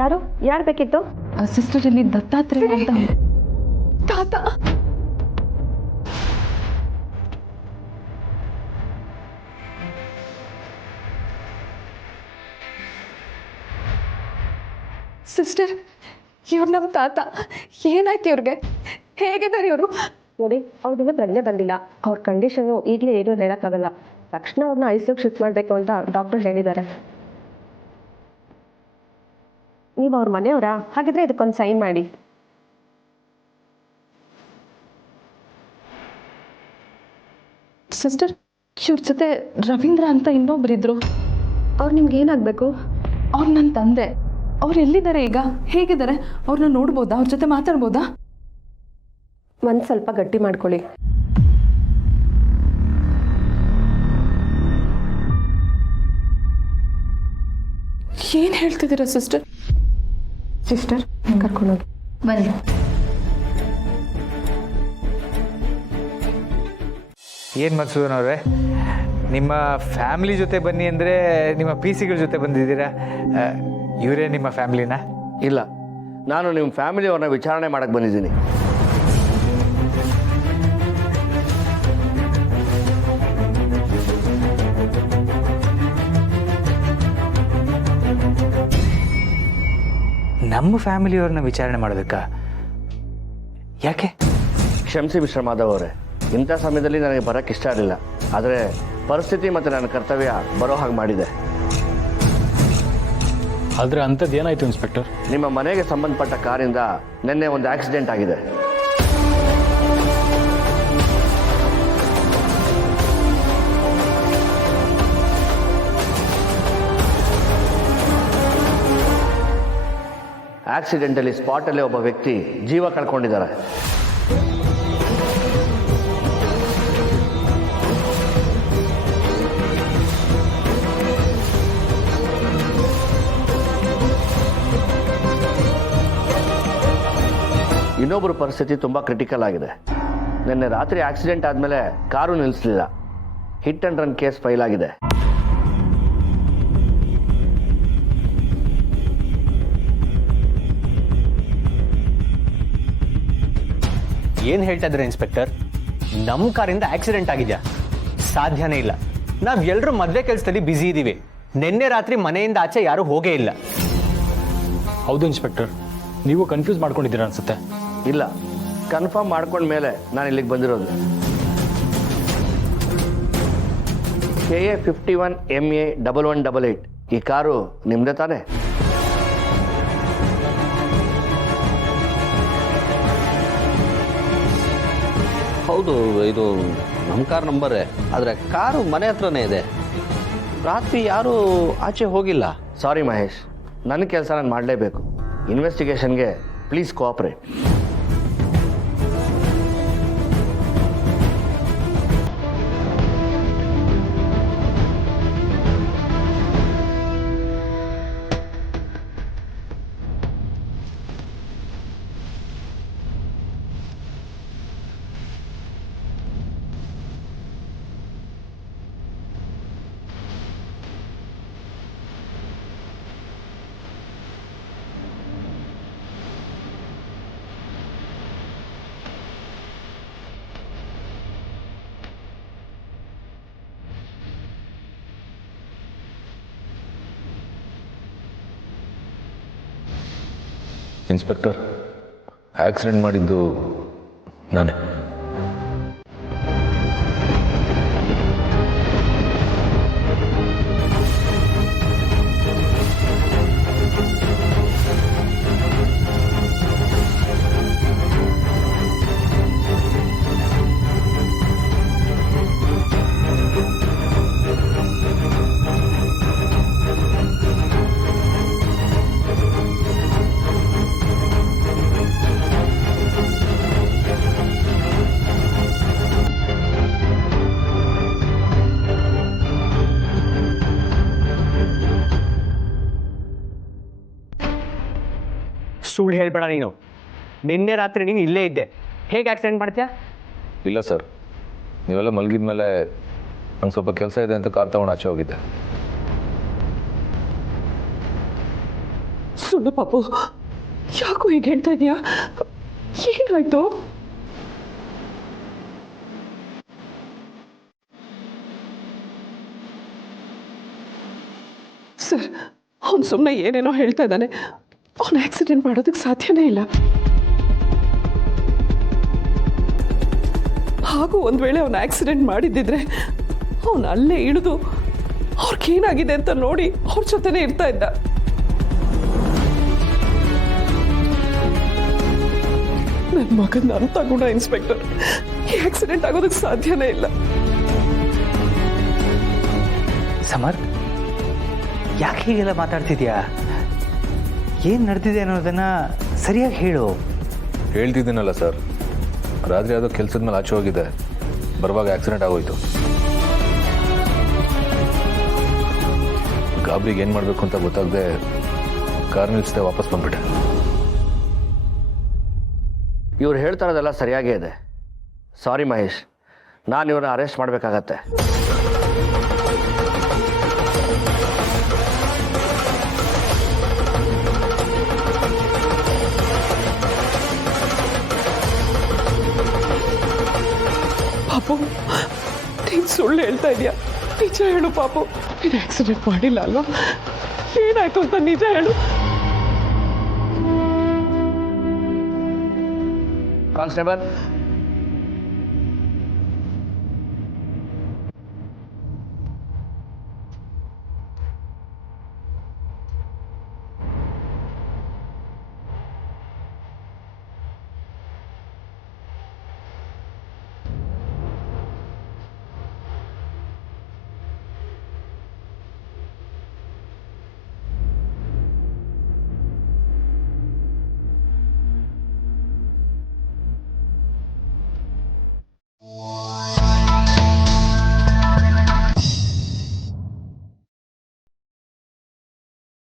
ಯಾರು ಬೇಕಿತ್ತು? ಸಿಸ್ಟರ್ ಇಲ್ಲಿ ದತ್ತಾತ್ರೇಯ ಅಂತ. ತಾತ ಸಿಸ್ಟರ್, ಇವ್ರು ನಮ್ಮ ತಾತ. ಏನಾಯ್ತು ಇವ್ರಿಗೆ? ಹೇಗಿದ್ದಾರೆ ಇವರು? ನೋಡಿ, ಅವ್ರನ್ನ ಪ್ರಜ್ಞೆ ಬಂದಿಲ್ಲ. ಅವ್ರ ಕಂಡೀಷನು ಈಗಲೇ ಏನೂ ಹೇಳೋಕ್ಕಾಗಲ್ಲ. ತಕ್ಷಣ ಅವ್ರನ್ನ ಐಸಿಯುಗೆ ಶಿಫ್ಟ್ ಮಾಡಬೇಕು ಅಂತ ಡಾಕ್ಟರ್ ಹೇಳಿದ್ದಾರೆ. ನೀವು ಅವ್ರ ಮನೆಯವರಾ? ಹಾಗಿದ್ರೆ ಇದಕ್ಕೊಂದು ಸೈನ್ ಮಾಡಿ. ಸಿಸ್ಟರ್, ಇವ್ರ ಜೊತೆ ರವೀಂದ್ರ ಅಂತ ಇನ್ನೊಬ್ಬರಿದ್ರು. ಅವ್ರು ನಿಮ್ಗೆ ಏನಾಗಬೇಕು? ಅವ್ರು ನನ್ನ ತಂದೆ. ಅವ್ರು ಎಲ್ಲಿದ್ದಾರೆ ಈಗ? ಹೇಗಿದ್ದಾರೆ? ಅವ್ರನ್ನ ನೋಡ್ಬೋದಾ? ಅವ್ರ ಜೊತೆ ಮಾತಾಡ್ಬೋದಾ? ಒಂದು ಸ್ವಲ್ಪ ಗಟ್ಟಿ ಮಾಡ್ಕೊಳ್ಳಿ. ಏನು ಹೇಳ್ತಿದ್ದೀರಾ ಸಿಸ್ಟರ್? ಸಿಸ್ಟರ್, ಕರ್ಕೊಂಡೋಗಿ. ಬನ್ನಿ. ಏನು ಮಧುಸೂದನ್ ಅವರೇ, ನಿಮ್ಮ ಫ್ಯಾಮಿಲಿ ಜೊತೆ ಬನ್ನಿ ಅಂದರೆ ನಿಮ್ಮ ಪಿ ಸಿಗಳ ಜೊತೆ ಬಂದಿದ್ದೀರಾ? ಇವರೇ ನಿಮ್ಮ ಫ್ಯಾಮಿಲಿನಾ? ಇಲ್ಲ, ನಾನು ನಿಮ್ಮ ಫ್ಯಾಮಿಲಿಯವ್ರನ್ನ ವಿಚಾರಣೆ ಮಾಡಕ್ಕೆ ಬಂದಿದ್ದೀನಿ. ನಮ್ಮ ಫ್ಯಾಮಿಲಿಯವ್ರನ್ನ ವಿಚಾರಣೆ ಮಾಡೋದಕ್ಕಾ? ಯಾಕೆ? ಕ್ಷಮಿಸಿ ಮಿಸ್ಟರ್ ಮಾಧವ್ ಅವರೇ, ಇಂಥ ಸಮಯದಲ್ಲಿ ನನಗೆ ಬರೋಕ್ಕೆ ಇಷ್ಟ ಇರಲಿಲ್ಲ. ಆದರೆ ಪರಿಸ್ಥಿತಿ ಮತ್ತು ನನ್ನ ಕರ್ತವ್ಯ ಬರೋ ಹಾಗೆ ಮಾಡಿದೆ. ಆದರೆ ಅಂಥದ್ದು ಏನಾಯಿತು ಇನ್ಸ್ಪೆಕ್ಟರ್? ನಿಮ್ಮ ಮನೆಗೆ ಸಂಬಂಧಪಟ್ಟ ಕಾರಿಂದ ನಿನ್ನೆ ಒಂದು ಆಕ್ಸಿಡೆಂಟ್ ಆಗಿದೆ. ಆಕ್ಸಿಡೆಂಟಲ್ಲಿ ಸ್ಪಾಟಲ್ಲೇ ಒಬ್ಬ ವ್ಯಕ್ತಿ ಜೀವ ಕಳ್ಕೊಂಡಿದ್ದಾರೆ. ಇನ್ನೊಬ್ಬರ ಪರಿಸ್ಥಿತಿ ತುಂಬ ಕ್ರಿಟಿಕಲ್ ಆಗಿದೆ. ನಿನ್ನೆ ರಾತ್ರಿ ಆಕ್ಸಿಡೆಂಟ್ ಆದಮೇಲೆ ಕಾರು ನಿಲ್ಲಿಸಲಿಲ್ಲ. Hit and run case file ಆಗಿದೆ. ಏನು ಹೇಳ್ತಾ ಇದ್ರೆ ಇನ್ಸ್ಪೆಕ್ಟರ್? ನಮ್ಮ ಕಾರಿಂದ ಆಕ್ಸಿಡೆಂಟ್ ಆಗಿದೆಯಾ? ಸಾಧ್ಯನೇ ಇಲ್ಲ. ನಾವು ಎಲ್ಲರೂ ಮದುವೆ ಕೆಲಸದಲ್ಲಿ ಬ್ಯುಸಿ ಇದ್ದೀವಿ. ನಿನ್ನೆ ರಾತ್ರಿ ಮನೆಯಿಂದ ಆಚೆ ಯಾರೂ ಹೋಗೇ ಇಲ್ಲ. ಹೌದು ಇನ್ಸ್ಪೆಕ್ಟರ್, ನೀವು ಕನ್ಫ್ಯೂಸ್ ಮಾಡ್ಕೊಂಡಿದ್ದೀರಾ ಅನ್ಸುತ್ತೆ. ಇಲ್ಲ, ಕನ್ಫರ್ಮ್ ಮಾಡ್ಕೊಂಡ ಮೇಲೆ ನಾನು ಇಲ್ಲಿಗೆ ಬಂದಿರೋದು. KA 51 MA 1188 ಈ ಕಾರು ನಿಮ್ಮದೇ ತಾನೇ? ಹೌದು, ಇದು ನಮ್ಮ ಕಾರ್ ನಂಬರೇ. ಆದರೆ ಕಾರು ಮನೆ ಹತ್ರನೇ ಇದೆ. ರಾತ್ರಿ ಯಾರೂ ಆಚೆ ಹೋಗಿಲ್ಲ. ಸಾರಿ ಮಹೇಶ್, ನನ್ನ ಕೆಲಸ ನಾನು ಮಾಡಲೇಬೇಕು. ಇನ್ವೆಸ್ಟಿಗೇಷನ್ಗೆ ಪ್ಲೀಸ್ ಕೋಆಪ್ರೇಟ್. ಇನ್ಸ್ಪೆಕ್ಟರ್, ಆಕ್ಸಿಡೆಂಟ್ ಮಾಡಿದ್ದು ನಾನೇ. ಸುಳ್ಳು ಹೇಳ್ಬೇಡ ನೀನು. ನಿನ್ನೆ ರಾತ್ರಿ ನೀನು ಇಲ್ಲೇ ಇದ್ದೆ. ಹೇಗೆ ಆಕ್ಸಿಡೆಂಟ್ ಮಾಡ್ತೀಯಾ? ಇಲ್ಲ ಸರ್, ನೀವೆಲ್ಲ ಮಲಗಿದ ಮೇಲೆ ನಂಗೆ ಸ್ವಲ್ಪ ಕೆಲಸ ಇದೆ ಅಂತ ಕಾರ್ ತಗೊಂಡು ಆಚೆ ಹೋಗಿದ್ದೆ. ಅಲ್ಲ ಪಾಪು, ಯಾಕೋ ಹೀಗೆ ಹೇಳ್ತಾ ಇದೀಯಾ? ಏನಾಯ್ತು? ಸರ್, ಅವನು ಸುಮ್ಮನೆ ಏನೇನೋ ಹೇಳ್ತಾ ಇದ್ದಾನೆ. ಅವನು ಆಕ್ಸಿಡೆಂಟ್ ಮಾಡೋದಕ್ಕೆ ಸಾಧ್ಯನೇ ಇಲ್ಲ. ಹಾಗೂ ಒಂದು ವೇಳೆ ಅವನು ಆಕ್ಸಿಡೆಂಟ್ ಮಾಡಿದ್ದಿದ್ರೆ ಅವನು ಅಲ್ಲೇ ಇಳಿದು ಅವ್ರಿಗೇನಾಗಿದೆ ಅಂತ ನೋಡಿ ಅವ್ರ ಜೊತೆನೇ ಇರ್ತಾ ಇದ್ದ. ನನ್ನ ಮಗನ ಅಂತ ಗುಣ ಇನ್ಸ್ಪೆಕ್ಟರ್, ಈ ಆಕ್ಸಿಡೆಂಟ್ ಆಗೋದಕ್ಕೆ ಸಾಧ್ಯನೇ ಇಲ್ಲ. ಸಮರ್, ಯಾಕೆ ಹೀಗೆಲ್ಲ ಮಾತಾಡ್ತಿದ್ಯಾ? ಏನು ನಡೆದಿದೆ ಅನ್ನೋದನ್ನ ಸರಿಯಾಗಿ ಹೇಳು. ಹೇಳ್ತಿದ್ದೀನಲ್ಲ ಸರ್, ರಾತ್ರಿ ಯಾವುದೋ ಕೆಲಸದ ಮೇಲೆ ಆಚೆ ಹೋಗಿದೆ, ಬರುವಾಗ ಆಕ್ಸಿಡೆಂಟ್ ಆಗೋಯ್ತು. ಗಾಬರಿಗೆ ಏನು ಮಾಡಬೇಕು ಅಂತ ಗೊತ್ತಾಗದೆ ಕಾರ್ ನಿಲ್ಲಿಸದೆ ವಾಪಸ್ ಬಂದ್ಬಿಟ್ಟೆ. ಇವ್ರು ಹೇಳ್ತಾ ಇರೋದೆಲ್ಲ ಸರಿಯಾಗೇ ಇದೆ. ಸಾರಿ ಮಹೇಶ್, ನಾನು ಇವ್ರನ್ನ ಅರೆಸ್ಟ್ ಮಾಡಬೇಕಾಗತ್ತೆ. ಪಾಪು, ನೀನು ಸುಳ್ಳು ಹೇಳ್ತಾ ಇದೀಯಾ? ನಿಜ ಹೇಳು ಪಾಪು, ನೀನು ಆಕ್ಸಿಡೆಂಟ್ ಮಾಡಿಲ್ಲ ಅಲ್ವಾ? ಏನಾಯ್ತು ಅಂತ ನಿಜ ಹೇಳು. ಕಾನ್ಸ್ಟೇಬಲ್,